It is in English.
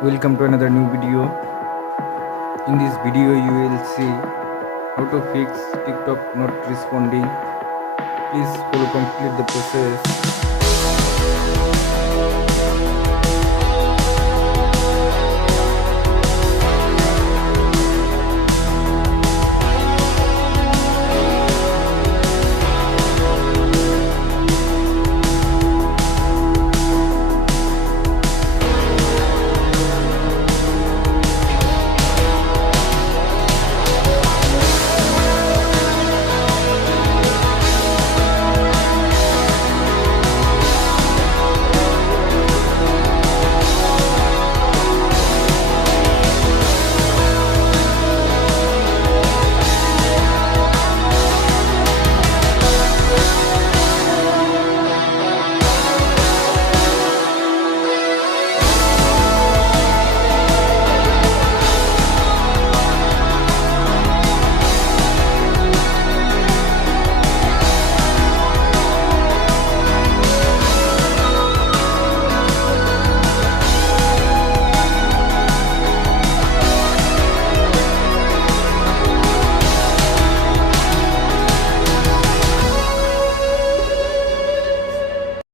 Welcome to another new video. In this video you will see how to fix TikTok not responding. Please follow complete the process.